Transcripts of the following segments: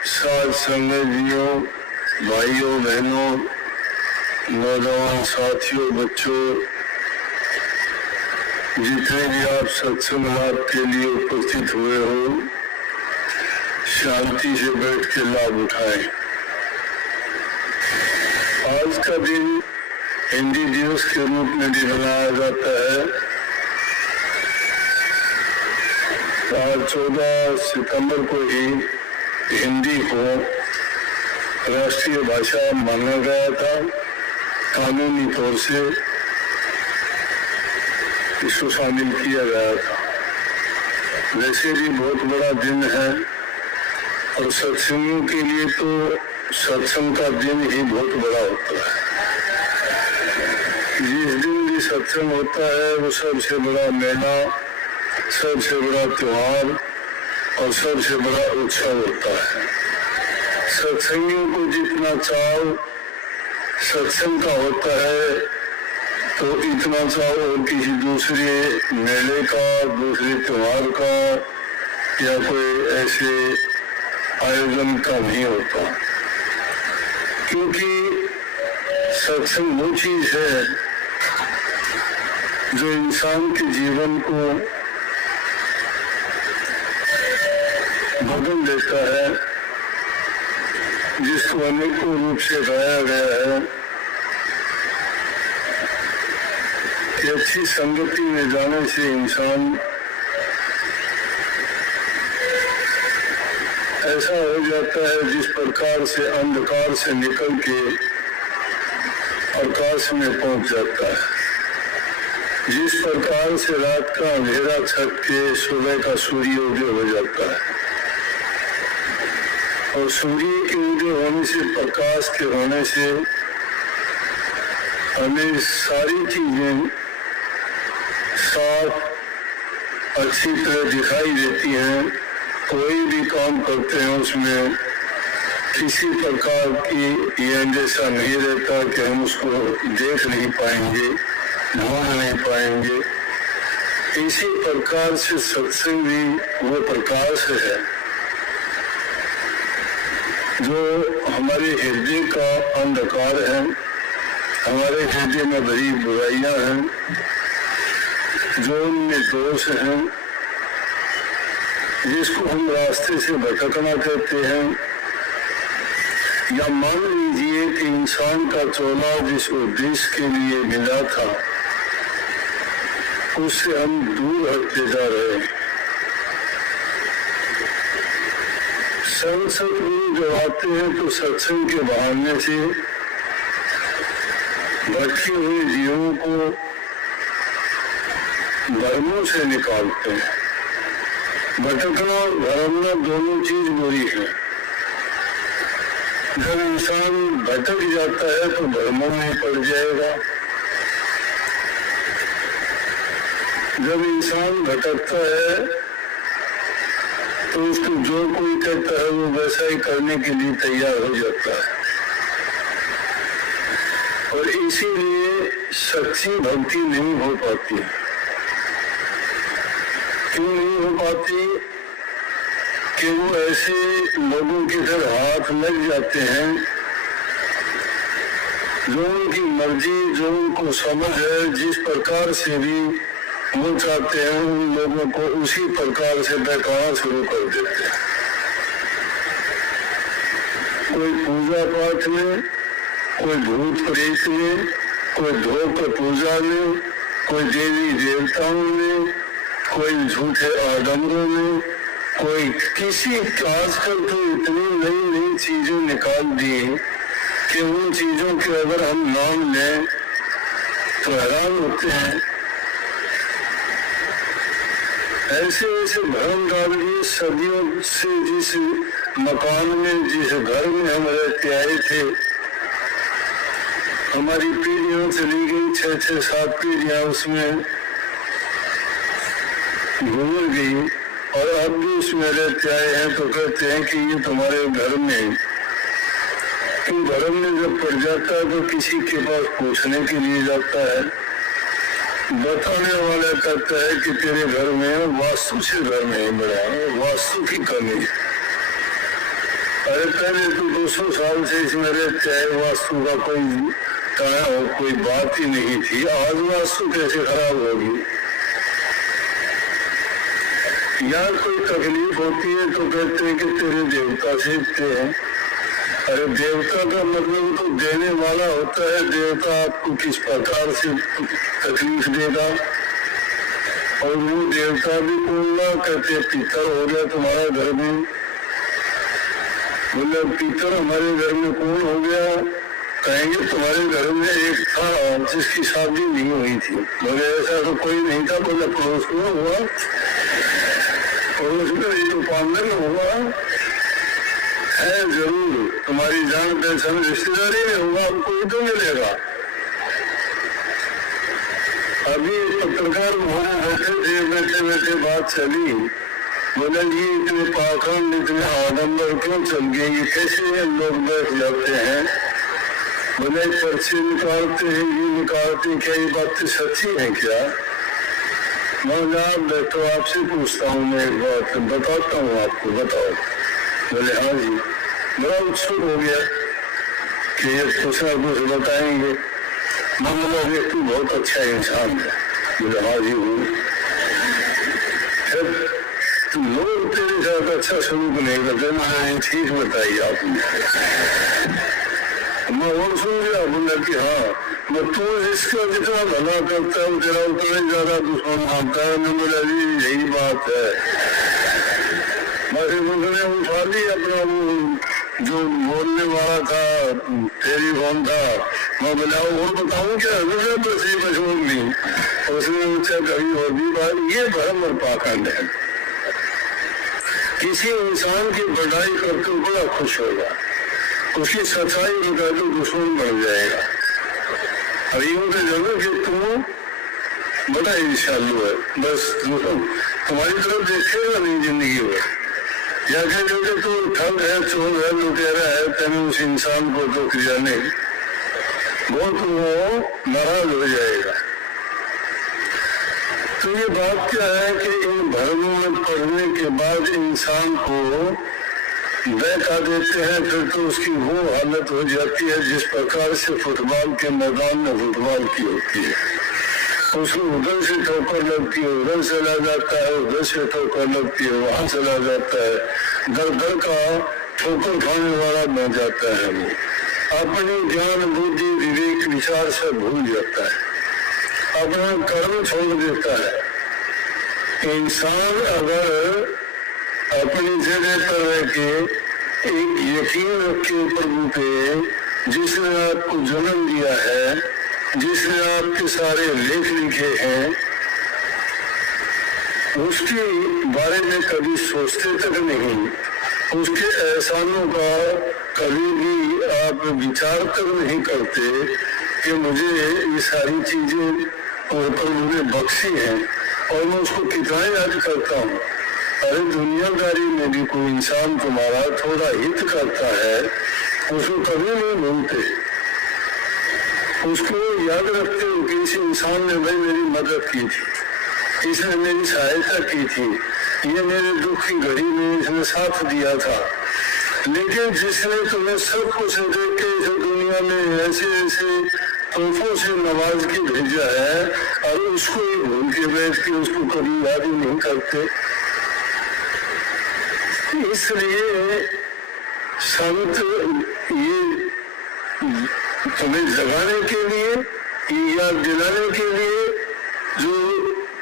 साथ संगतियों, भाइयों बहनों, नौजवान साथियों, बच्चों, जितने भी आप सत्संग लाभ के लिए उपस्थित हुए हो, शांति से बैठ के लाभ उठाएं। आज का दिन हिंदी दिवस के रूप में भी मनाया जाता है। आज 14 सितंबर को ही हिंदी को राष्ट्रीय भाषा माना गया था। कानूनी तौर से इसको शामिल किया गया था। वैसे भी बहुत बड़ा दिन है और सत्संगों के लिए तो सत्संग का दिन ही बहुत बड़ा होता है। जिस दिन भी सत्संग होता है वो सबसे बड़ा मेला, सबसे बड़ा त्योहार और सबसे बड़ा उत्सव होता है। सत्संगियों को जितना चाव सत्संग का होता है तो इतना चाव और किसी दूसरे मेले का, दूसरे त्योहार का या कोई ऐसे आयोजन का नहीं होता। क्योंकि सत्संग वो चीज है जो इंसान के जीवन को बदल देता है, जिसको अनेकों रूप से गाया गया है कि अच्छी संगति में जाने से इंसान ऐसा हो जाता है जिस प्रकार से अंधकार से निकल के प्रकाश में पहुंच जाता है। जिस प्रकार से रात का अंधेरा छट के सुबह का सूर्योदय हो जाता है और सूर्य के उदय होने से, प्रकाश के होने से हमें सारी चीजें साफ अच्छी तरह दिखाई देती हैं। कोई भी काम करते हैं उसमें किसी प्रकार की ये जैसा नहीं रहता कि हम उसको देख नहीं पाएंगे, ढूंढ नहीं पाएंगे। इसी प्रकार से सत्संग भी वो प्रकाश है जो हमारे हृदय का अंधकार है, हमारे हृदय में भरी बुराइयां हैं, जो उनमें दोष हैं, जिसको हम रास्ते से भटकना कहते हैं। या मान लीजिए कि इंसान का चोला जिस उद्देश्य के लिए मिला था उससे हम दूर हटते जा रहे हैं। सत्संग जो आते हैं तो सत्संग के बहाने से भटके हुए जीवों को धर्मों से निकालते हैं। भटकना और भटकना दोनों चीज बुरी है। जब इंसान भटक जाता है तो धर्मों में पड़ जाएगा। जब इंसान भटकता है तो उसको जो कोई कहता है वो वैसा ही करने के लिए तैयार हो जाता है। और इसीलिए सच्ची भक्ति नहीं हो पाती। क्यों नहीं हो पाती? कि वो ऐसे लोगों के घर हाथ लग जाते हैं जो उनकी मर्जी, जो उनको समझ है, जिस प्रकार से भी वो चाहते हैं उन लोगों को उसी प्रकार से बहकाना शुरू कर देते हैं। कोई पूजा पाठ में, कोई भूत प्रेत में, कोई धोख पूजा में, कोई देवी देवताओं में, कोई झूठे आडम्बरों में, कोई किसी। आजकल तो इतनी नई नई चीजें निकाल दी कि उन चीजों के अगर हम नाम लें तो हैरान होते हैं। ऐसे ऐसे भ्रम डाल दिए सदियों से। जिस मकान में, जिस घर में हम रहते आए थे, हमारी पीढ़ियों चली गई, 6-7 पीढ़ियां उसमें गुजर गई और अब भी उसमें रहते आए हैं तो कहते हैं कि ये तुम्हारे घर में। तो घर में जब पड़ जाता है तो किसी के पास पूछने के लिए जाता है। बताने वाला कहता है कि तेरे घर में वास्तु से घर नहीं बना, वास्तु की कमी है। अरे पहले तो 200 साल से इसमें रहते हैं, वास्तु का कोई बात ही नहीं थी। आज वास्तु कैसे खराब होगी? यहाँ कोई तकलीफ होती है तो कहते हैं कि तेरे देवता सीखते हैं। अरे देवता का मतलब तो देने वाला होता है। देवता आपको किस प्रकार से तकलीफ देगा? और वो देवता भी कौन ना कहते पितर हो गया तुम्हारा घर में। बोले पितर हमारे घर में कौन हो गया? कहेंगे तुम्हारे घर में एक था जिसकी शादी नहीं हुई थी। बोले ऐसा तो कोई नहीं था। बोले पड़ोस में हुआ, पड़ोस में ये तो पांडव में हुआ है। जरूर तुम्हारी जान पहचान रिश्तेदारी में होगा, आपको ही तो मिलेगा। अभी पत्रकार वहां बैठे थे, बैठे बैठे बात चली। बोले जी इतने पाखंड, इतने आडम्बर क्यों चल गए? ये कैसे लोग बैठ जाते हैं? बोले पर्चे निकालते हैं, ये निकालते हैं, क्या ये बात सच्ची है क्या? मैं आप बैठो, आपसे पूछता हूँ, मैं एक बात बताता हूँ आपको, बताओ। बोले हाँ जी। बड़ा उत्सुक हो गया कि ये कुछ ना कुछ बताएंगे। बोला व्यक्ति बहुत अच्छा इंसान है। बोले हाँ जी हूँ। तो लोग तेरे साथ अच्छा सलूक नहीं करते। मैं ठीक बताइए आपने। मैं और सुन गया। बोला कि हाँ मैं तू जिसका जितना भला करता है तेरा उतना ही ज्यादा दुश्मन मानता है। मैं बोला जी यही बात है। बस उसने उठा ली अपना वो जो बोलने वाला था, तेरी कौन था। मैं बोला और बताऊँ क्या? बस ये मशहूर नहीं। उसने मुझसे कभी और भी बात, ये भ्रम और पाखंड है। किसी इंसान की बढ़ाई करके बड़ा खुश होगा, उसकी सच्चाई बता तो दुश्मन बन जाएगा। अब यूं तो जानो कि तुम बड़ा ईर्ष्यालु है, बस तुम्हारी तरफ देखेगा नहीं जिंदगी में। या कह तू ठग है, चोर है, लुटेरा है, तेने उस इंसान को तो किया नहीं, बहुत वो नाराज हो जाएगा। तो ये बात क्या है कि इन भ्रमों में पढ़ने के बाद इंसान को बहका देते हैं, फिर तो उसकी वो हालत हो जाती है जिस प्रकार से फुटबॉल के मैदान में फुटबॉल की होती है। उसको उधर से ठोकर लगती है, उधर चला जाता है, उधर से ठोकर लगती है, वहां चला जाता है, दर दर का ठोकर खाने वाला बन जाता है। वो अपनी ज्ञान बुद्धि विवेक विचार से भूल जाता है, अपना कर्म छोड़ देता है। इंसान अगर अपनी जगह पर रह के एक यकीन रखे प्रभु पे, जिसने आपको जन्म दिया है, जिसने आपके सारे लेख लिखे हैं, उसके बारे में कभी सोचते तक नहीं, उसके एहसानों का कभी भी आप विचार तक नहीं करते कि मुझे ये सारी चीजें प्रभु ने बख्शी हैं और मैं उसको कितना याद करता हूँ। अरे दुनियादारी में भी कोई इंसान तुम्हारा थोड़ा हित करता है, उसको कभी नहीं भूलते, उसको याद रखते हो कि इस इंसान ने भाई मेरी मदद की थी, इसने मेरी सहायता की थी, ये मेरे दुख की घड़ी में इसने साथ दिया था। लेकिन जिसने तुम्हें सब कुछ देख के इस दुनिया में ऐसे ऐसे तोहफों से नवाज के भेजा है और उसको ही भूल के बैठ के उसको कभी याद ही नहीं करते। इसलिए संत ये तुम्हें जगाने के लिए, याद दिलाने के लिए, जो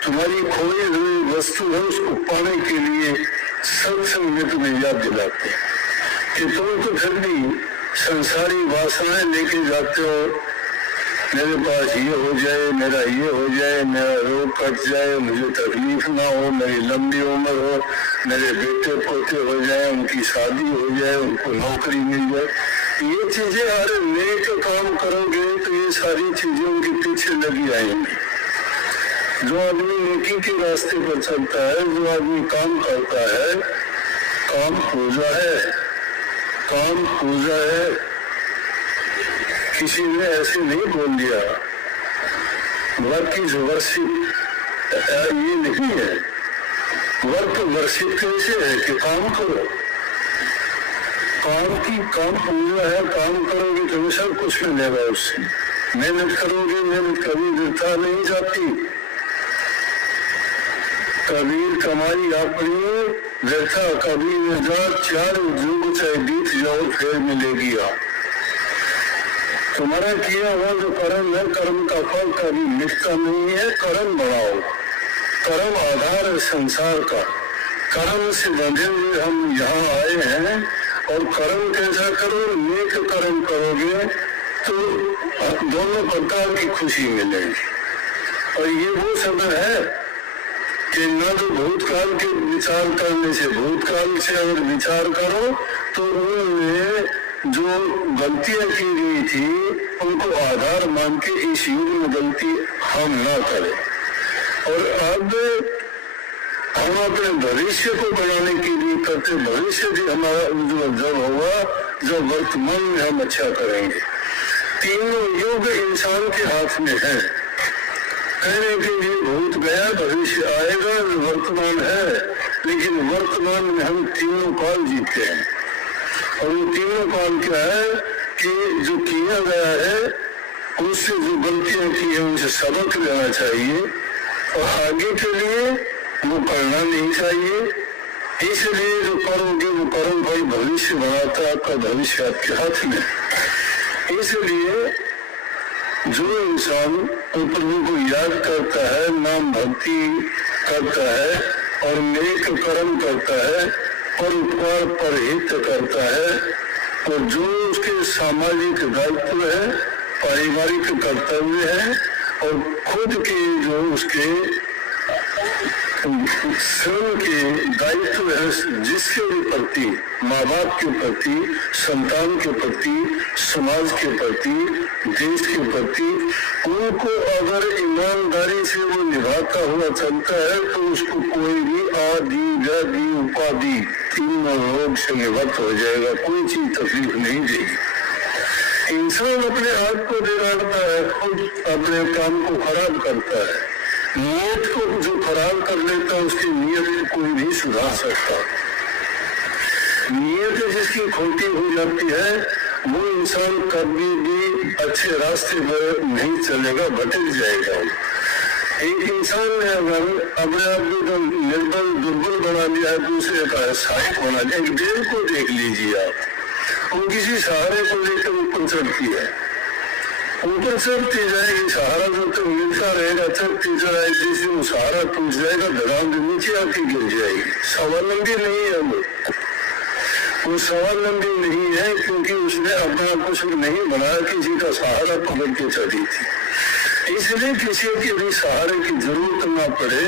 तुम्हारी खोई हुई वस्तु है उसको पाने के लिए सत्संग में तुम्हें याद दिलाते हैं कि तुम तो फिर भी संसारी वासनाएं लेके जाते हो। मेरे पास ये हो जाए, मेरा ये हो जाए, मेरा रोग कट जाए, मुझे तकलीफ ना हो, मेरी लंबी उम्र हो, मेरे बेटे पोते हो जाए, उनकी शादी हो जाए, उनको नौकरी मिल जाए। ये चीजें अरे नेक काम करोगे तो ये सारी चीजें उनके पीछे लगी आएंगी। जो आदमी नेकी के रास्ते पर चलता है, जो आदमी काम करता है, काम पूजा है, काम पूजा है। किसी ने ऐसे नहीं बोल दिया वर्क इज वर्शिप, ये नहीं है। वर्क वर्शिप कैसे है कि काम करो, काम पूरा है, काम करोगे तो सब कुछ मिलेगा उससे। मेहनत करोगे, मेहनत कभी वृथा नहीं जाती। कबीर कमाई अपनी व्यथा कभी न जात, चार युग चाहे बीत जाओ फिर मिलेगी आप। तुम्हारा किया हुआ जो कर्म है, कर्म का फल कभी मिटता नहीं है। कर्म बढ़ाओ, कर्म आधार है संसार का। कर्म से बंधे हुए हम यहाँ आए हैं और कर्म कैसा करो, नेक कर्म करोगे तो दोनों प्रकार की खुशी मिलेगी। और ये वो समय है कि न तो भूतकाल के विचार करने से, भूतकाल से अगर विचार करो तो उनमें जो गलतियां की गई थी उनको आधार मान के इस युग में गलती हम ना करें। और अब हम अपने भविष्य को बनाने के लिए करते, भविष्य भी हमारा उज्जवल जब होगा जब वर्तमान में हम अच्छा करेंगे। तीनों युग इंसान के हाथ में है। कहने के लिए भूत गया, भविष्य आएगा, वर्तमान है, लेकिन वर्तमान में हम तीनों काल जीते हैं। और वो तीनों काल क्या है कि जो किया गया है उससे जो गलतियां की है उनसे सबक लेना चाहिए और आगे के लिए वो करना नहीं चाहिए। इसलिए जो करोगे वो कर्म भाई भविष्य बनाता है, आपका भविष्य आपके हाथ में। इसलिए जो इंसान प्रभु को याद करता है, नाम भक्ति करता है और नेक कर्म करता है, परोपकार परहित करता है, और जो उसके सामाजिक दायित्व है, पारिवारिक कर्तव्य है और खुद के जो उसके स्वयं के दायित्व है, जिसके भी प्रति, माँ बाप के प्रति, संतान के प्रति, समाज के प्रति, देश के प्रति, उनको अगर ईमानदारी से वो निभाता हुआ चलता है तो उसको कोई भी आदि व्याधि उपाधि तीनों रोग से निवृत्त हो जाएगा, कोई चीज तकलीफ नहीं देगी। इंसान अपने आप को बिगाड़ता है, खुद अपने काम को खराब करता है। नियत को जो खराब कर लेता है उसकी नियत को कोई नहीं सुधार सकता। नियत जिसकी खोटी हो जाती है वो इंसान कभी भी अच्छे रास्ते पर नहीं चलेगा, भटक जाएगा। एक इंसान ने अगर अपने आप को निर्बल दुर्बल बना लिया है, दूसरे का सहायक बना लिया। एक देव को देख लीजिए आप, वो किसी सहारे को लेकर ऊपर चढ़ती है, ऊपर चढ़ती जाएगी, सहारा जो तो मिलता रहेगा, चढ़ती जाएगी, जिससे वो सहारा टूट जाएगा, धराम के नीचे आके गिर जाएगी। स्वावलंबी नहीं है वो स्वावलंबी नहीं है क्योंकि उसने अपना कुछ नहीं बनाया, किसी का सहारा पकड़ के चढ़ी थी। इसलिए किसी के भी सहारे की जरूरत ना पड़े,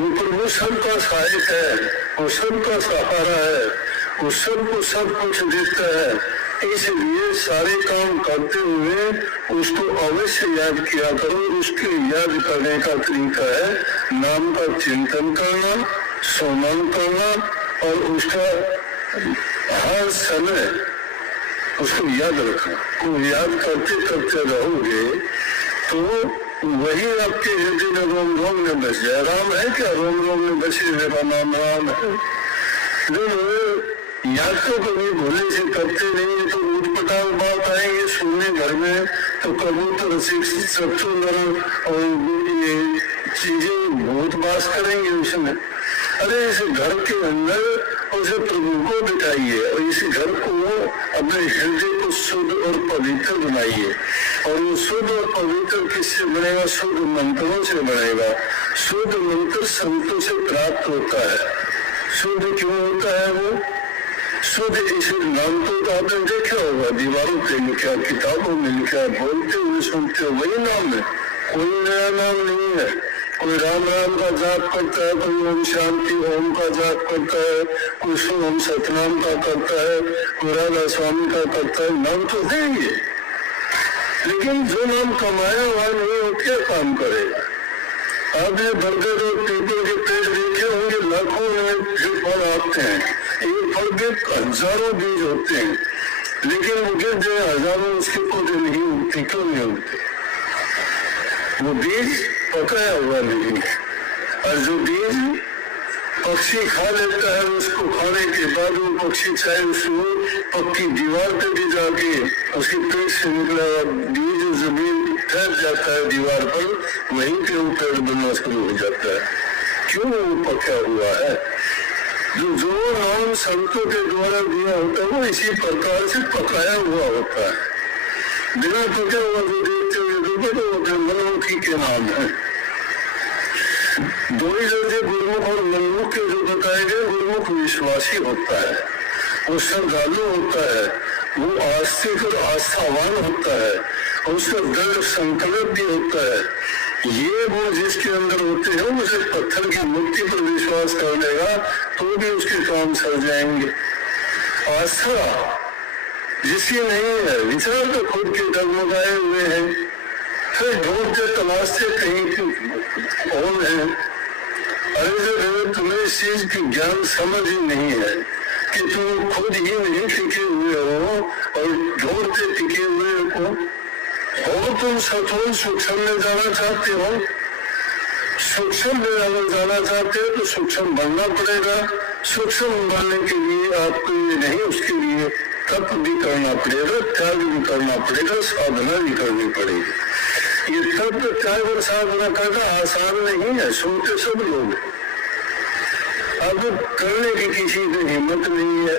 वो प्रभु सबका सहायक है, वो सबका सहारा है, वो सबको सब कुछ देता है। इसलिए सारे काम करते हुए उसको अवश्य याद किया करो। उसके याद करने का तरीका है नाम का चिंतन करना, स्मरण करना और उसका हर समय उसको याद रखना। वो याद करते करते रहोगे तो वही आपके हृदय में रोम रोम में बस जाए। राम है क्या? रोम रोम में बसे हुए का नाम राम है। जो याद तो कभी भोले से करते नहीं है तो उठपटांग बात आएंगे सुनने घर में तो कबूतर सचुंदर और ये चीजें बहुत बास करेंगे उसमें। अरे इस घर के अंदर उसे प्रभु को बिठाइए और इस घर को अपने हृदय को शुद्ध और पवित्र बनाइए। और वो शुद्ध और पवित्र किससे बनेगा? शुद्ध मंत्रों से बनेगा। शुद्ध मंत्र संतों से प्राप्त होता है। शुद्ध क्यों होता है? वो शुद्ध ईश्वर नाम तो आपने देखा होगा, दीवारों पे लिखा, किताबों में लिखा, बोलते हुए सुनते हुए वही नाम है, कोई नया नाम नहीं है। कोई राम राम का जाप करता है, कोई ओम शांति ओम का जाप करता है, कोई ओम सतनाम का करता है, कोई राधा स्वामी का करता है। नाम तो देंगे लेकिन जो नाम कमाया हुआ नहीं हो क्या काम करेगा? आपने बरगद और पीपल के पेड़ देखे होंगे, लाखों में फल आते हैं, एक फल के हजारों बीज होते हैं, लेकिन वो गिर जाए हजारों उसके पौधे नहीं उगते। क्यों नहीं उगते? वो बीज पकाया हुआ नहीं है। और जो बीज पक्षी खा लेता है, उसको खाने के बाद वो पक्षी चाहे उसको पक्की दीवार पे भी जाके उसके पेट से निकला बीज जमीन ठहर जाता है दीवार पर, वहीं पे वो पेड़ बनना शुरू हो जाता है। क्यों? वो पका हुआ है। जो नाम संतों के द्वारा दिया होता है वो इसी प्रकार से पकाया हुआ होता है। बिना पका हुआ जो देते हुए तो मनमुखी के नाम है। दो ही दर्जे गुरुमुख और मनमुख के जो बताए गए, गुरुमुख विश्वासी होता है, वो श्रद्धालु होता है, वो आस्तिक और आस्थावान होता है, उसका दृढ़ संकल्प भी होता है। ये वो जिसके अंदर होते हैं, उसे पत्थर की मूर्ति पर विश्वास कर लेगा तो भी उसके काम सर जाएंगे। आस्था जिसकी नहीं है, विचार तो खुद के डगमगाए हुए हैं, फिर ढूंढते तलाशते कहीं कौन है। अरे जब तुम्हें इस चीज की ज्ञान समझ ही नहीं है कि तुम खुद ही नहीं टिके हुए हो और ढूंढते टिके हुए हो, तुम सतों सूक्ष्म में जाना चाहते हो, सूक्ष्म में अगर जाना चाहते हो तो सूक्ष्म बनना पड़ेगा। सूक्ष्म बनने के लिए आपको ये नहीं, उसके लिए तप भी करना पड़ेगा, त्याग भी करना पड़ेगा, साधना भी करनी पड़ेगी। ये तप त्याग और साधना करना आसान नहीं है, सुनते सब लोग, अब करने की किसी को हिम्मत नहीं है।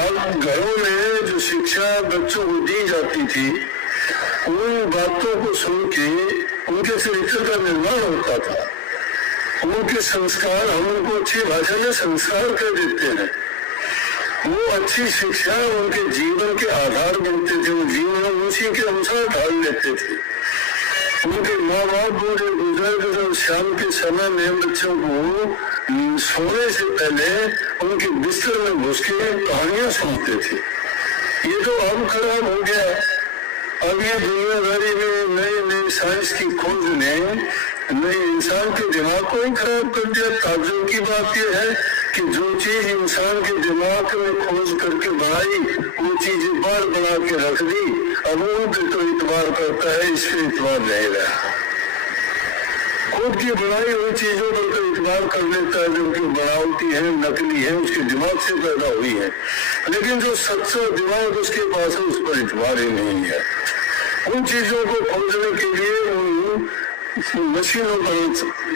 अब घरों में जो शिक्षा बच्चों को दी जाती थी, उन बातों को सुन के उनके चरित्र का निर्माण होता था, उनके संस्कार, हम उनको अच्छी भाषा में संस्कार कर देते हैं। वो अच्छी शिक्षा उनके जीवन के आधार बनते थे, वो जीवन उसी के अनुसार ढाल लेते थे। उनके माँ बाप बूढ़े बुजुर्ग जब शाम के समय में बच्चों को सोने से पहले उनके बिस्तर में घुस के कहानियां सुनाते थे। ये तो अब खराब हो गया। अब ये दुनियादारी में नई नई साइंस की खोज ने नए इंसान के दिमाग को ही खराब कर दिया। ताज्जुब की बात यह है कि जो चीज इंसान के दिमाग में खोज करके बनाई, वो चीज बार बना के रख दी। अब उन पे तो इतबार करता है, इस पे इतबार नहीं रहा। खुद की बनाई हुई चीजों पर तो इतबार कर लेता है जो कि बनावटी है, नकली है, उसके दिमाग से पैदा हुई है। लेकिन जो सच्चा दिमाग उसके पास है, उस पर इतबार ही नहीं है। उन चीजों को खोजने के लिए मशीनों पर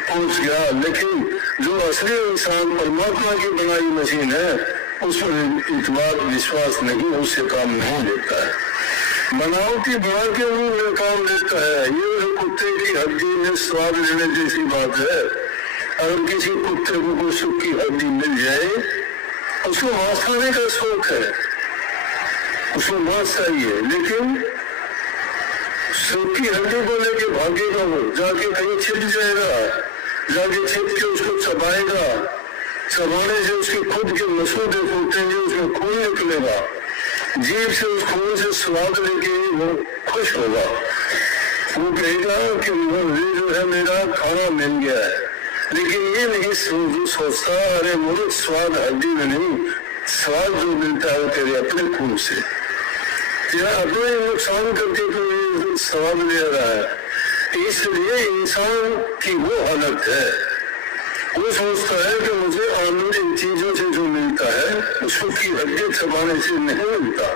पहुंच गया, लेकिन जो असली इंसान परमात्मा की बनाई मशीन है, उस पर इतबार विश्वास नहीं, उससे काम नहीं लेता है। बनावटी बना के वो काम लेता है। ये कुत्ते की हड्डी में स्वाद लेने जैसी बात है। अगर किसी कुत्ते को कोई सूखी हड्डी मिल जाए, उसको मांस खाने का शौक है, उसको मांस चाहिए, लेकिन सूखी हड्डी को लेके भागेगा, वो जाके कहीं छिप जाएगा, जाके छिप के उसको चबाएगा, चबाने से उसके खुद के मसूदे फूटेंगे, उसमें खून निकलेगा, जीभ से उस खून से स्वाद लेके वो खुश होगा। वो कहेगा कि मुझे जो है मेरा खाना मिल गया है। लेकिन ये नहीं सोचता, अरे मुझे स्वाद हड्डी में नहीं, स्वाद जो मिलता है वो तेरे अपने खून से, तेरा अपने नुकसान करके तो ये स्वाद ले रहा है। इसलिए इंसान की वो हालत है, वो सोचता है कि मुझे आनंद इन चीजों से जो मिलता है, उसको की हड्डी चबाने से नहीं मिलता।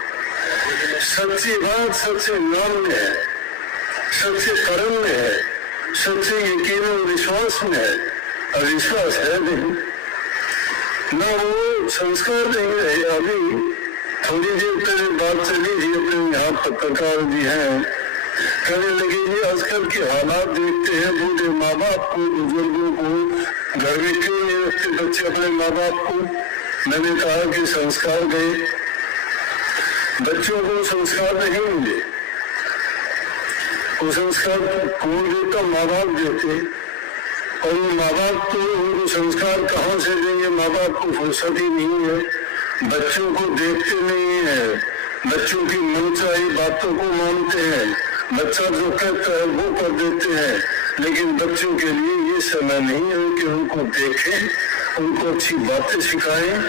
सच्ची बात सच्चे नाम में है, सच्चे कर्म में है, सच्चे यकीन और विश्वास में है। अविश्वास है नहीं, ना वो संस्कार नहीं है। अभी थोड़ी देर पहले बात चली थी, अपने यहाँ पत्रकार भी हैं, कहने लगे जी आजकल के हालात देखते हैं, बूढ़े माँ बाप को, बुजुर्गों को घर में क्यों नहीं रखते बच्चे अपने माँ बाप को। मैंने कहा कि संस्कार गए, बच्चों को संस्कार नहीं मिले। वो संस्कार कौन देता? माँ बाप देते। और माँ बाप को उनको संस्कार कहाँ से देंगे? माँ बाप को फुर्सत ही नहीं है, बच्चों को देखते नहीं है, बच्चों की मनचाही बातों को मानते हैं, बच्चा जो कहता है वो कर देते हैं। लेकिन बच्चों के लिए ये समय नहीं है कि उनको देखें, उनको अच्छी बातें सिखाएं,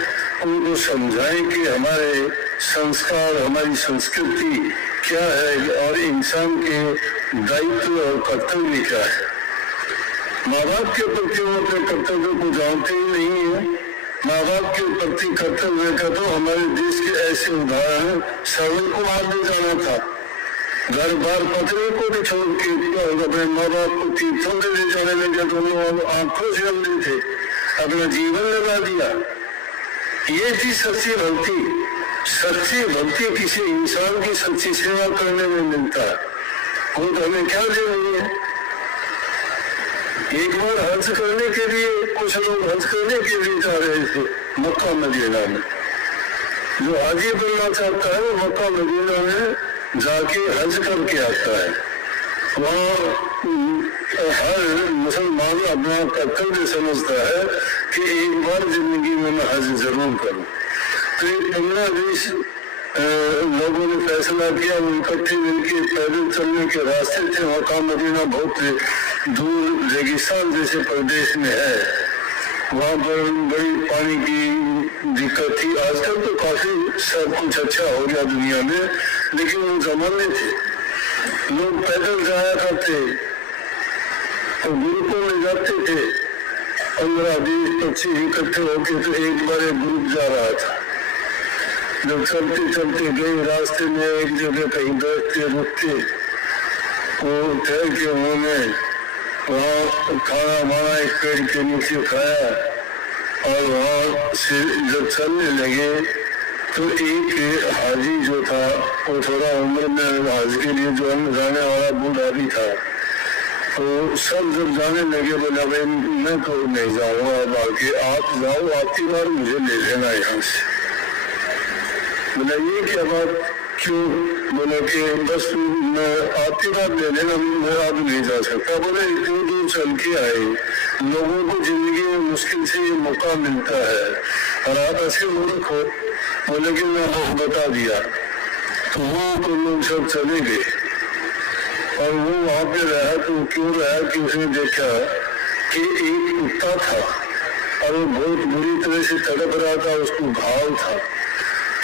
उनको समझाएं कि हमारे संस्कार, हमारी संस्कृति क्या है और इंसान के दायित्व और कर्तव्य क्या है। माँ बाप के प्रति वो अपने कर्तव्य को जानते ही नहीं है। माँ बाप के प्रति कर्तव्य का तो हमारे देश के ऐसे उदाहरण, श्रवण कुमार ने जाना था, घर बार पत्नी को भी छोड़ के अपने माँ बाप को तीर्थों में ले जाने लगे, दोनों आंखों से अंधे थे, अपना जीवन लगा दिया। ये थी सच्ची भक्ति। सच्ची भक्ति किसी इंसान की सच्ची सेवा करने में मिलता है। वो तो हमें क्या दे रही है। एक बार हज करने के लिए कुछ लोग हज करने के लिए जा रहे थे मक्का मदीना में। जो हाजी बनना चाहता है वो मक्का मदीना में जाके हज करके आता है। वहाँ हर मुसलमान अपना कर्तव्य समझता है कि एक बार जिंदगी में मैं हज जरूर करूँ। तो 15-20 लोगों ने फैसला किया, वो इकट्ठे मिलकर पैदल चलने के रास्ते थे। मक्का मदीना बहुत दूर रेगिस्तान जैसे प्रदेश में है, वहाँ पर बड़ी पानी की दिक्कत थी। आजकल तो काफी सब कुछ अच्छा हो गया दुनिया में, लेकिन वो जमाने थे लोग पैदल जाया करते तो ग्रुपों में जाते थे, 15-20-25 इकट्ठे होके। तो एक बार एक ग्रुप जा रहा था, जब चलते चलते गए रास्ते में एक जगह कहीं बैठते रुकते, वो ठहर के उन्होंने वहाँ खाना वाना एक पेड़ के नीचे खाया और वहाँ से जब चलने लगे तो एक हाजी जो था वो थोड़ा उम्र में हज के लिए जो जाने वाला बूढ़ा भी था। तो सब जब जाने लगे बोला भाई मैं तो नहीं जाऊँगा, अब आगे आप जाओ, आपकी बार मुझे ले लेना यहाँ से। बोला ये क्या बात, क्यों? बोला कि बस मैं आपकी बात ले लेना, मैं अब नहीं जा सकता। बोले इतनी दूर चल के आए, लोगों को जिंदगी में मुश्किल से ये मौका मिलता है और आप ऐसे मूर्ख हो। बोले कि मैं बता दिया। तो वो लोग सब चले गए और वो वहां पे रहा। तो क्यों रहा कि उसने देखा कि एक कुत्ता था और वो बहुत बुरी तरह से तड़प रहा था, उसको घाव था।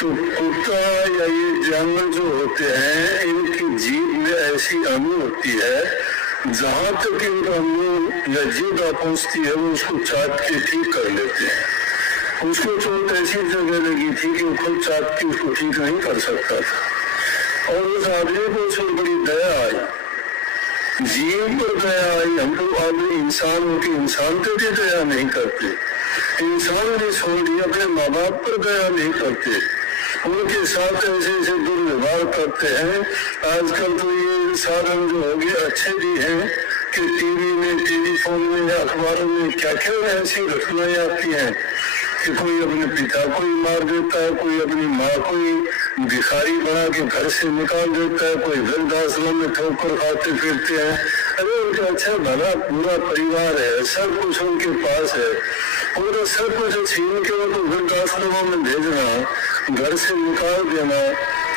तो कुत्ता या ये जानवर जो होते हैं इनकी जीभ में ऐसी अणु होती है, जहां तक इनका मुंह या जीभ पहुंचती है वो उसको चाट के ठीक कर लेते हैं। उसको चोट ऐसी जगह लगी थी कि वो खुद चाट के उसको ठीक नहीं कर सकता था। और उस आदमी को उसमें बड़ी दया आई, जीव पर दया आई। हम लोग आदमी इंसान होकर इंसान पर भी दया नहीं करते। इंसान ने छोड़ दिया, अपने माँ बाप पर दया नहीं करते, उनके साथ ऐसे ऐसे दुर्व्यवहार करते हैं। आजकल तो ये साधन जो हो गए अच्छे भी हैं कि टीवी में, टेलीफोन में या अखबारों में क्या क्या ऐसी घटनाएं आती हैं कि कोई अपने पिता को ही मार देता है, कोई अपनी माँ को ही भिखारी बना के घर से निकाल देता है, कोई वृद्धाश्रम में ठोकर खाते फिरते हैं। अरे उनका अच्छा भला पूरा परिवार है, सब कुछ उनके पास है, पूरा सब कुछ छीन के उनको वृद्धाश्रमों में भेजना, घर से निकाल देना,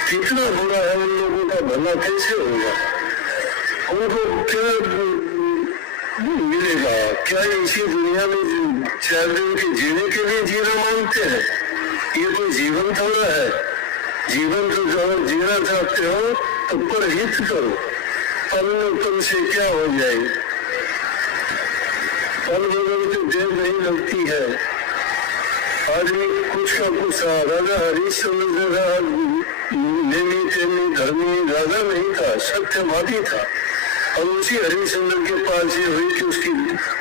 कितना बुरा है। उन लोगों का भला कैसे होगा? उनको क्या मिलेगा? क्या इसी दुनिया में 4 दिन के जीने के लिए जीना मांगते हैं? ये कोई जीवन थोड़ा है। जीवन तो जब जीना चाहते हो तो परहित करो, पल में तुमसे क्या हो जाए। पल बदल तो देर नहीं लगती है। आदमी कुछ का कुछ राजा हरिश्चंद्र नेमी तेमी धर्मी राजा नहीं था, सत्यवादी था। और उसी हरिश्चंद्र के पास ये हुई कि उसकी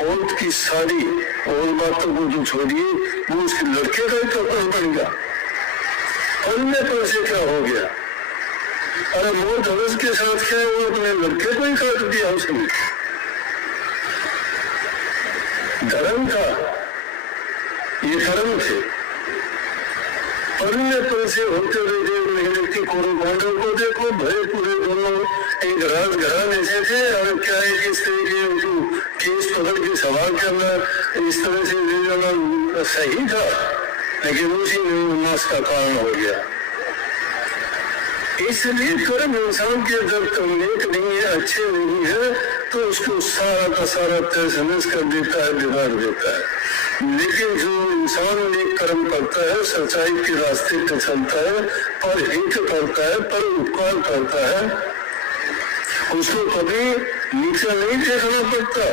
औरत की सारी और बातों को जो छोड़िए वो उसके लड़के का ही कपड़ा बन गया। अन्य पर से क्या हो गया? अरे वो धनुष के साथ क्या है, वो अपने लड़के को ही काट दिया उसने। धर्म था, ये धर्म थे। अन्य पर से होते हुए देव मेहनत की कौरव को देखो, भरे पूरे दोनों एक राजघराने से थे। और क्या है कि इस तरीके उनको केस पकड़ के सवाल करना, इस तरह से ले जाना सही था, लेकिन उसी में उन्नास का कारण हो गया। इसलिए कर्म इंसान के जब नेक नहीं है, अच्छे नहीं है, तो उसको सारा का सारा तहस नहस कर देता है, बिगाड़ देता है। लेकिन जो इंसान नेक कर्म करता है, सच्चाई के रास्ते पे चलता है, पर हित करता है, पर उपकार करता है, उसको कभी नीचे नहीं देखना पड़ता।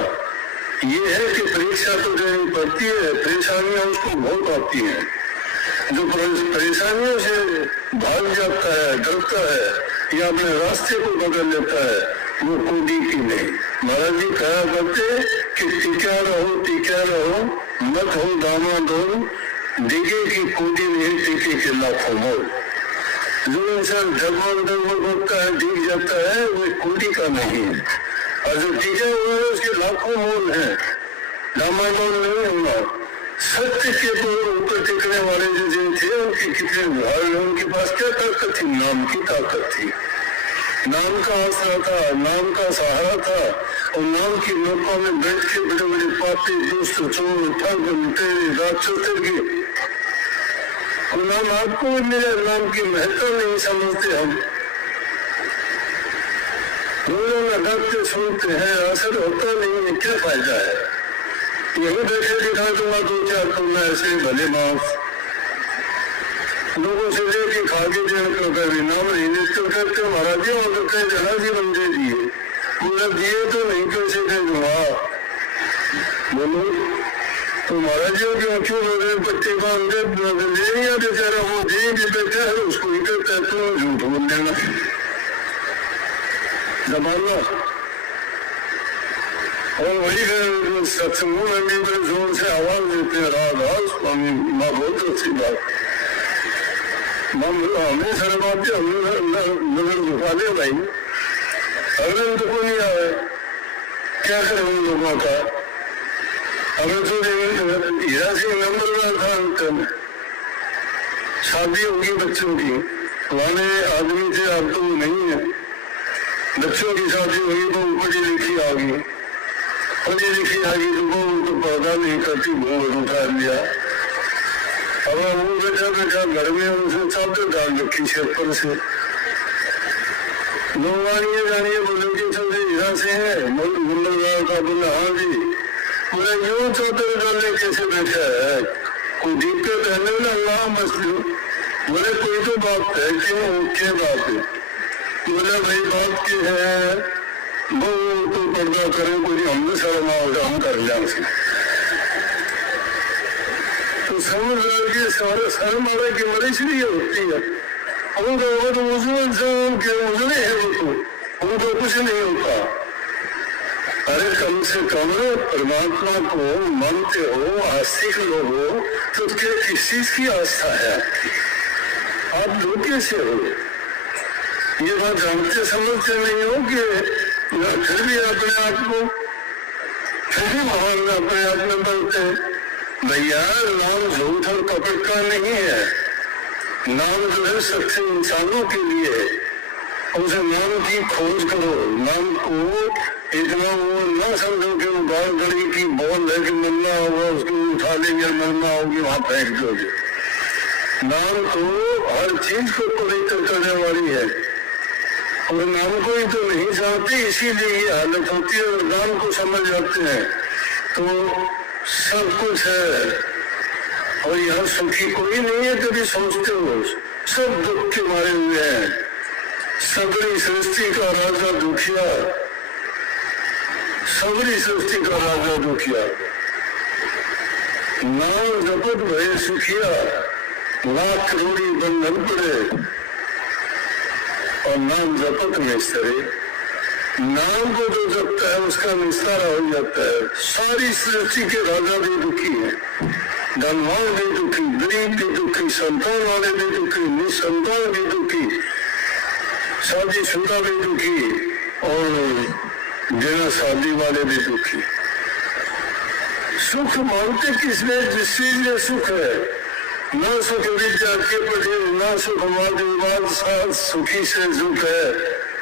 ये है कि परीक्षा तो देनी पड़ती है, परेशानियां उसको बहुत आती हैं। जो परेशानियों से भाग जाता है, डरता है या अपने रास्ते को बदल लेता है, वो कूदी की नहीं। महाराज जी कहा करते कि टिका रहो मत हो दामादोल, दिगे की कूदी नहीं टिके के लाखों मोल। जो इंसान डगमग होता है, दिख जाता है, वो कूदी का नहीं है, और जो टिका हुआ है उसके लाखों मोल है, दामादोल नहीं होगा। सत्य के ऊपर टिकने वाले जो जिन थे उनके कितने भाग, उनके पास क्या ताकत थी? नाम की ताकत थी, नाम का आसरा था, नाम का सहारा था, और नाम की नौकों में बैठ के बड़े बड़े पापी दुष्ट चोर ठग लुटेरे राक्षस के नाम आपको मिले, नाम की महत्व नहीं समझते हम। रोजाना डरते सुनते हैं, असर होता नहीं है, क्या फायदा है? यही बैठे दिखा दूंगा दो चार तो मैं ऐसे भले माफ लोगों से लेके खा के देने को कभी नाम नहीं तो करते महाराज जी और कहे जरा जी बंदे दिए, पूरा दिए तो नहीं कैसे दे दूंगा? बोलो तो महाराज जी क्यों क्यों बोल रहे? बच्चे बांध दे या बेचारा वो दे भी बैठा है, उसको ही कहता है तो झूठ बोल देना जमाना। और वही सत्संगों में भी बड़े जोर से आवाज देते हैं, राधा स्वामी माँ बहुत अच्छी बात, हमें शर्माते नजर झुका दे भाई, अगर तो को नहीं आए क्या करें उन लोगों का? अगर तो हीरा सिंह नंबरदार था अंकल, शादी होगी बच्चों की, पुराने आदमी थे, अब तो नहीं है, बच्चों की शादी हुई तो पढ़ी लिखी आ गई, पढ़ी लिखी आ गई तो वो उनको पौधा नहीं करती, घूंघट उठा लिया, अब वो बैठा घर में उनसे चादर डाल रखी सिर पर से, लोग आनिए जानिए बोले कि सबसे हीरा से है मुल्लगार का, बोला हाँ जी, बोले यूं चादर डालने कैसे बैठा है, कोई दिक्कत है? ना अल्लाह मसलू, बोले कोई तो बात है, क्यों क्या बात है? बोले भाई बात की है, वो तो पर्दा करे, कोई हमने शर्मा होगा, हम कर लिया उसे तो समझ के शर्म आ रहा कि मरी इसलिए होती है, वो तो मुसलमान के मुजरे है, वो तो कुछ नहीं होता। अरे कम से कम परमात्मा को मानते हो, आस्तिक लोग हो, तो किस चीज की आस्था है आपकी? आप लोग कैसे हो? ये बात जानते समझते नहीं हो कि फिर भी अपने आप को फिर भी महान अपने आप में बनते हैं। भैया नाम झूठ और कपट का नहीं है, नाम जो है सच्चे इंसानों के लिए है, उस नाम की खोज करो। नाम को इतना वो न समझो कि वो गाल गड़ी की बॉल है कि मरना होगा उसको उठा लेंगे, मरना होगी वहां फेंक दोगे। नाम तो हर चीज को पवित्र करने वाली है, और नाम को ही तो नहीं जानते, इसीलिए ये हालत होती है। और नाम को समझ जाते हैं तो सब कुछ है, और यहाँ सुखी कोई नहीं है। कभी सोचते हो सब दुख के मारे हुए हैं, सबरी सृष्टि का राजा दुखिया, सबरी सृष्टि का राजा दुखिया। नाम जपत भय सुखिया, लाख करोड़ी बंधन पड़े और नाम जपत में स्तरे। नाम को जो जपता है उसका निस्तारा हो जाता है। सारी सृष्टि के राजा भी दुखी है, धनवान भी दुखी, गरीब भी दुखी, संतान वाले भी दुखी, निसंतान भी दुखी, शादीशुदा भी दुखी, और बिना शादी वाले भी दुखी। सुख मांगते किसमें? जिस चीज में सुख है। न सुख विद्या के पढ़े, न सुख वाद विवाद साथ, सुखी से सुख है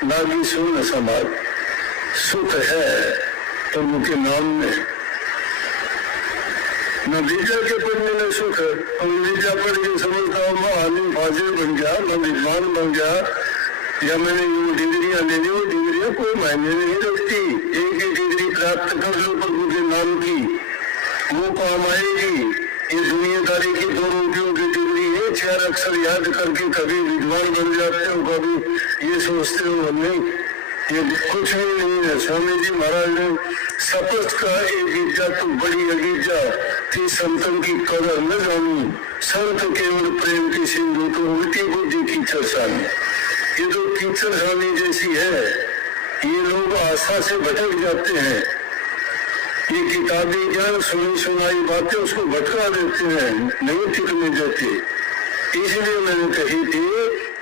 नागी सुन समाज। सुख है प्रभु के नाम में, न विद्या के पढ़ने में सुख है। और विद्या पढ़ के समझता हूँ मैं आलिम फाजिल बन गया, मैं विद्वान बन गया, या मैंने वो डिग्रियां ले ली, वो डिग्रियां कोई मायने नहीं रखती। एक ही डिग्री प्राप्त कर लो प्रभु के नाम की, वो काम आएगी। ये दुनियादारी की 2 रुपयों की डिग्री है, 4 अक्षर याद करके कभी विद्वान बन जाते हो, कभी ये सोचते हो नहीं ये कुछ भी नहीं है। स्वामी जी महाराज ने शपथ का एक इज्जा तो बड़ी अगिजा थी, संतन की कदर न जानू, संत केवल प्रेम की सिंधु तो उल्टी बुद्धि की चर्चानी। ये तो कीचड़ खानी जैसी है, ये लोग आशा से भटक जाते हैं, ये किताबी ज्ञान सुनी सुनाई बातें उसको भटका देते हैं, नहीं टिकने देते। इसलिए मैंने कही थी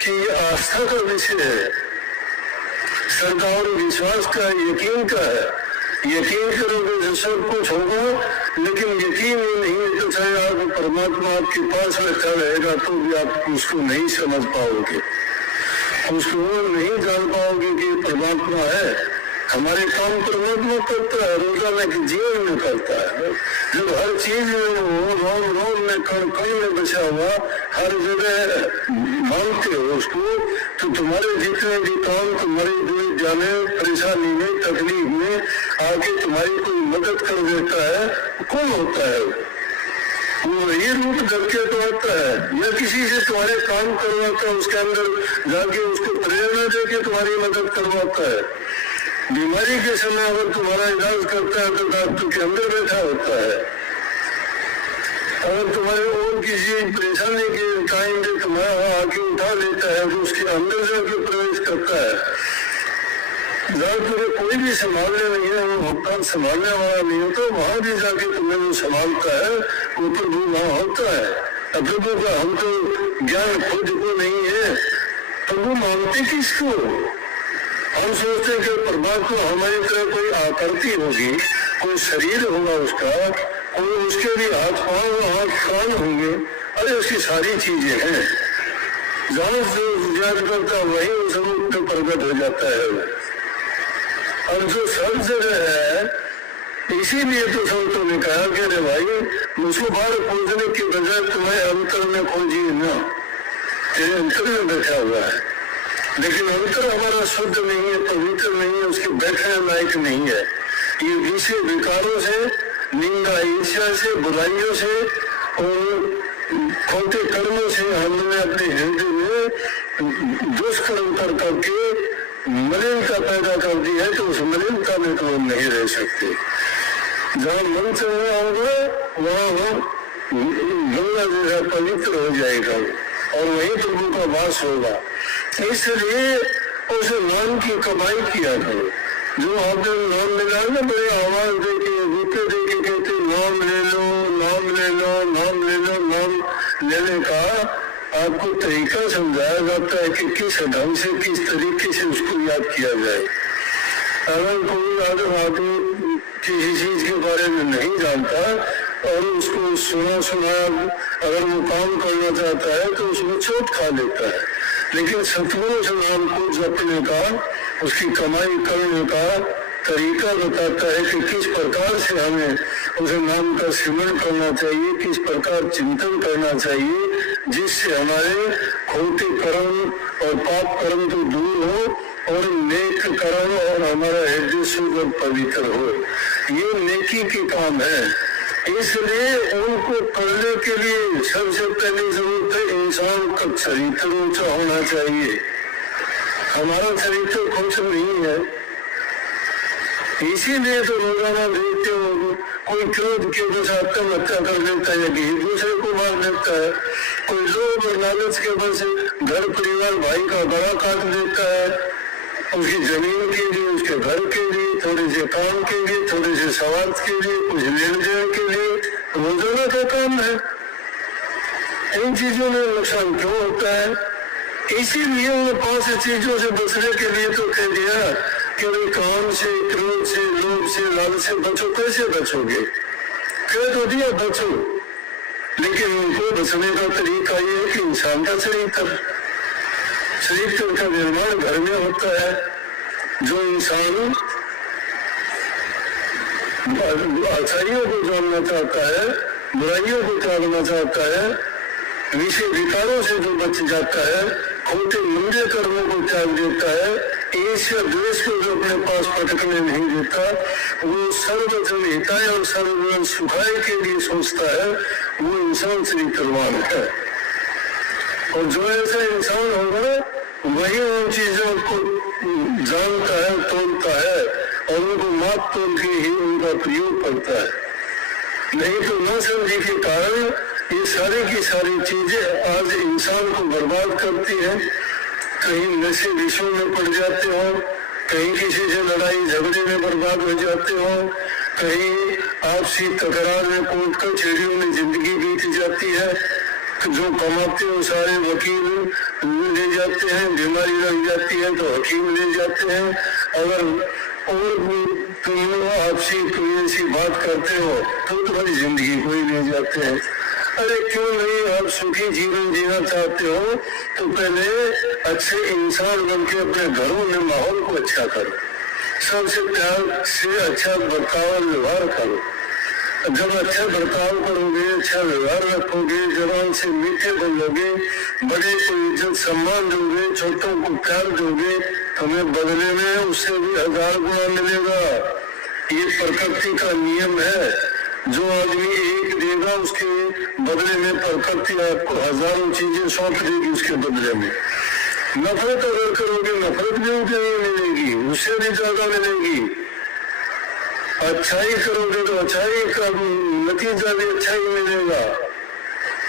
कि ये आस्था का विषय है, श्रद्धा और विश्वास का, यकीन का है। यकीन करोगे तो सब कुछ होगा, लेकिन यकीन ही नहीं है तो चाहे आप परमात्मा आपके पास बैठा रहेगा तो भी आप उसको नहीं समझ पाओगे, उसको नहीं जान पाओगे कि परमात्मा है। हमारे काम परमात्मा करता है, रोजाना के जीवन में करता है। जब हर चीज में वो रोम में कण कण में बचा हुआ हर जगह मानते हो उसको, तो तुम्हारे जितने भी काम तुम्हारी दूर जाने, परेशानी में, तकलीफ में आके तुम्हारी कोई मदद कर देता है, कौन होता है? वो ये रूप करके तो आता है, या किसी से तुम्हारे काम करवाता है, उसके अंदर जाके उसको प्रेरणा देके तुम्हारी मदद करवाता है। बीमारी के समय अगर तुम्हारा इलाज करता है तो डॉक्टर के अंदर बैठा होता है। अगर तुम्हारे और किसी परेशानी के टाइम में तुम्हारा आके उठा लेता है तो उसके अंदर जाके प्रवेश करता है। डॉक्टर कोई भी संभालने नहीं है, वो भुगतान संभालने वाला नहीं होता, वहां भी जाके तुम्हें वो संभालता है, वो प्रभु वहां होता है। अब प्रभु का हम तो ज्ञान खुद को नहीं है, प्रभु मानते किसको? हम सोचते हैं कि परमात्मा हमारी तरह कोई आकृति होगी, कोई शरीर होगा उसका, कोई उसके भी हाथ पांव हाथ कान होंगे। अरे उसकी सारी चीजें हैं, जहाँ जो याद करता वही उस रूप में प्रकट हो जाता है। और जो सब जगह है, इसीलिए तो संतों ने कहा कि अरे भाई मुझको बाहर खोजने के बजाय तुम्हें अंतर में खोजिए ना, तेरे अंतर में बैठा हुआ है। लेकिन अंतर हमारा शुद्ध नहीं है, पवित्र नहीं है, उसके बैठने लायक नहीं है। ये विषय विकारों से, निंदा ईर्ष्या से, बुराइयों से और खोटे कर्मों से हमने अपने हृदय में दुष्कर्म कर करके मलिनता पैदा कर दी है, तो उस मलिनता में तो हम नहीं रह सकते। जहाँ मन चलना होगा वहाँ गंगा जैसा पवित्र हो जाएगा और वही प्रभु का वास होगा। इसलिए उसे नाम की कमाई किया करो। जो आपने नाम मिला ना, बड़े आवाज देके रूपे देके कहते नाम ले लो, नाम ले लो, नाम ले लो। नाम लेने का आपको तरीका समझाया जाता है कि किस ढंग से, किस तरीके से उसको याद किया जाए। अगर कोई आदमी किसी चीज के बारे में नहीं जानता और उसको सुनाया अगर वो काम करना चाहता है तो उसमें चोट खा लेता है। लेकिन सतगुरु से नाम को जपने का, उसकी कमाई करने का तरीका बताता है कि किस प्रकार से हमें उस नाम का सिमरण करना चाहिए, किस प्रकार चिंतन करना चाहिए, जिससे हमारे खोटे कर्म और पाप कर्म तो दूर हो और नेक कर्म और हमारा हृदय शुद्ध और पवित्र हो। ये नेकी के काम है। इसलिए उनको करने के लिए सबसे पहली जरूरत है इंसान का चरित्र ऊंचा होना चाहिए। हमारा चरित्र कुछ नहीं है, इसीलिए तो रोजाना देखते हो कोई क्रोध के बस आत्महत्या कर लेता है, कि दूसरे को मार देता है, कोई लोभ और लालच के बस घर परिवार भाई का गला काट देता है, उसकी जमीन के लिए, उसके घर के लिए, थोड़े से काम के लिए, थोड़े से स्वार्थ के लिए, कुछ लेन देन के लिए, रोजाना का काम है। इन चीजों में नुकसान क्यों होता है? इसीलिए उन्हें 5 चीजों से बचने के लिए तो कह दिया कि भाई काम से, क्रोध से, लोभ से, लालच से बचो। कैसे बचोगे? कह तो दिया बचो, लेकिन उनको बचने का तरीका ये है कि इंसान का चरित्र का निर्माण घर में होता है। जो इंसान अच्छाइयों को जानना चाहता है, बुराइयों को त्यागना चाहता है, विषय विकारों से जो बच जाता है, खोटे मंदे कर्मों को त्याग देता है, ईर्ष्या द्वेष को जो अपने पास पटकने नहीं देता, वो सर्वजन हिताय और सर्वजन सुखाय के लिए सोचता है, वो इंसान चरित्रवान है। और जो ऐसा इंसान होगा वही उन चीजों को जानता है, तोलता है और उनको माप तोल के ही उनका प्रयोग करता है। नहीं तो न समझी के कारण ये सारी की सारी चीजें आज इंसान को बर्बाद करती है। कहीं नशे विषयों में पड़ जाते हो, कहीं किसी से लड़ाई झगड़े में बर्बाद हो जाते हो, कहीं आपसी तकरार में कोर्ट कचहरियों में जिंदगी बीत जाती है। जो कमाते हो सारे वकील ले जाते हैं, बीमारी लग जाती है तो हकीम ले जाते हैं। अगर और तुम आपसी कोई ऐसी बात करते हो तो तुम्हारी जिंदगी को ही ले जाते हैं। अरे क्यों नहीं, आप सुखी जीवन जीना चाहते हो तो पहले अच्छे इंसान बन के अपने घरों में माहौल को अच्छा करो, सबसे प्यार से अच्छा बर्ताव व्यवहार करो। जब अच्छा बर्ताव करोगे, अच्छा व्यवहार रखोगे, जवान से मीठे बोलोगे, बड़े को इज्जत सम्मान दोगे, छोटों को प्यार दोगे, तुम्हें बदले में उससे भी 1000 गुना मिलेगा। ये प्रकृति का नियम है। जो आदमी एक देगा उसके बदले में प्रकृति आपको 1000 चीजें सौंप देगी उसके बदले में। नफरत अगर करोगे नफरत भी उतनी मिलेगी, उससे भी ज्यादा मिलेगी। अच्छाई करोगे तो अच्छाई का नतीजा भी अच्छा ही मिलेगा।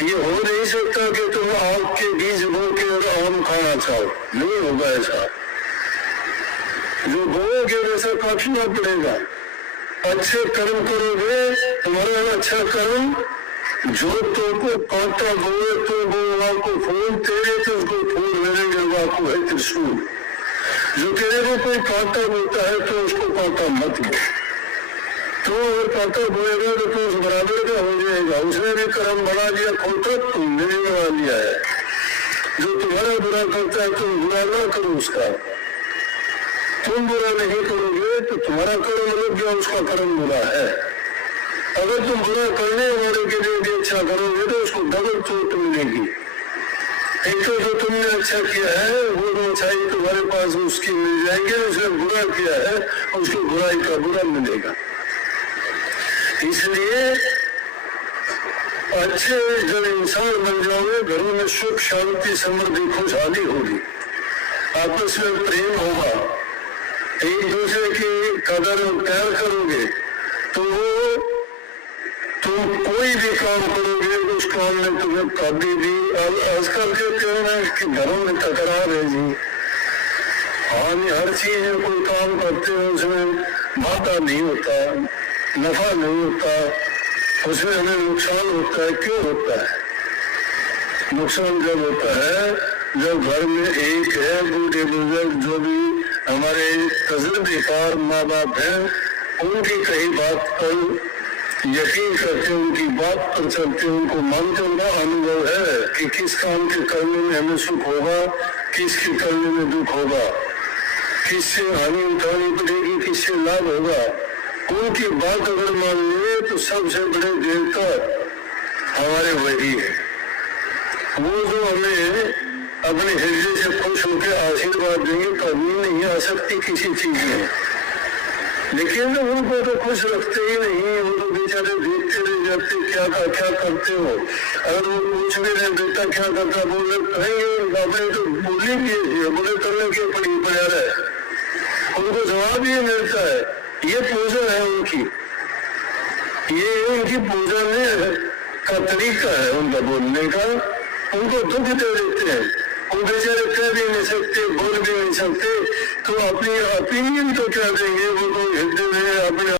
ये हो नहीं सकता कि तुम आग के बीज बो के और आम खाना चाहो, नहीं होगा ऐसा। जो बोओगे वैसा काटना पड़ेगा। अच्छे कर्म करोगे, तुम्हारा अच्छा कर्म जो तुमको कांटा बोए तो वो को फूल, तेरे तो उसको फूल मिलेंगे, वाको है त्रिशूल। जो तेरे को कोई कांटा बोलता है तो उसको कांटा मत बो। तो अगर कांटा बोएगा तो उस बराबर का हो जाएगा। उसने भी कर्म बना दिया, खोटा तुमने भी बना दिया है। जो तुम्हारा बुरा करता है तुम बुरा ना करो उसका। तुम बुरा नहीं करोगे तो तुम्हारा कर्म लग गया, उसका कर्म बुरा है। अगर तुम बुरा करने वाले के लिए भी अच्छा करोगे तो उसको डबल चोट मिलेगी। एक तो जो तुमने अच्छा किया है वो तो अच्छाई तुम्हारे पास उसकी मिल जाएगी, उसने बुरा किया है उसको बुराई का बुरा मिलेगा। इसलिए अच्छे जब इंसान बन जाओगे, घरों में सुख शांति समृद्धि खुशहाली होगी, आपस में प्रेम होगा, एक दूसरे की कदर और प्यार करोगे तो तुम कोई भी काम करोगे उस काम में तुम्हें कभी भी आजकल कहते हैं कि घरों में तकरार है जी। हाँ, हर चीज में कोई काम करते हो उसमें घाटा नहीं होता, नफा नहीं होता, उसमें हमें नुकसान होता है। क्यों होता है नुकसान? जब होता है जब घर में एक है बूढ़े बुजुर्ग जो भी हमारे तजुर्बेकार माँ बाप हैं, उनकी कई बात पर यकीन करते, उनकी बात पर चलते, उनको मानते, उनका अनुभव है कि किस काम के करने में हमें सुख होगा, किसके करने में दुख होगा, किससे हानि उठानी पड़ेगी, किससे लाभ होगा। उनकी बात अगर मान ले तो सबसे बड़े देवता हमारे वही है। वो जो हमें अपने हृदय से खुश होकर आशीर्वाद देंगे, कभी नहीं आ सकती किसी चीज में। लेकिन उनको तो खुश रखते ही नहीं, वो तो बेचारे देखते रह जाते क्या करते हो। अगर वो कुछ भी नहीं देता क्या करता, बोले कहेंगे तो बोली भी बोले करने के पड़ा रहे, उनको जवाब ही मिलता है। ये पूजा है उनकी, ये उनकी पूजा में का तरीका है उनका बोलने का। उनको दुख दे देते हैं, वो बेचारे कह भी नहीं सकते, बोल भी नहीं सकते, तो अपनी ओपिनियन तो क्या देंगे, वो तो हृदय में अपने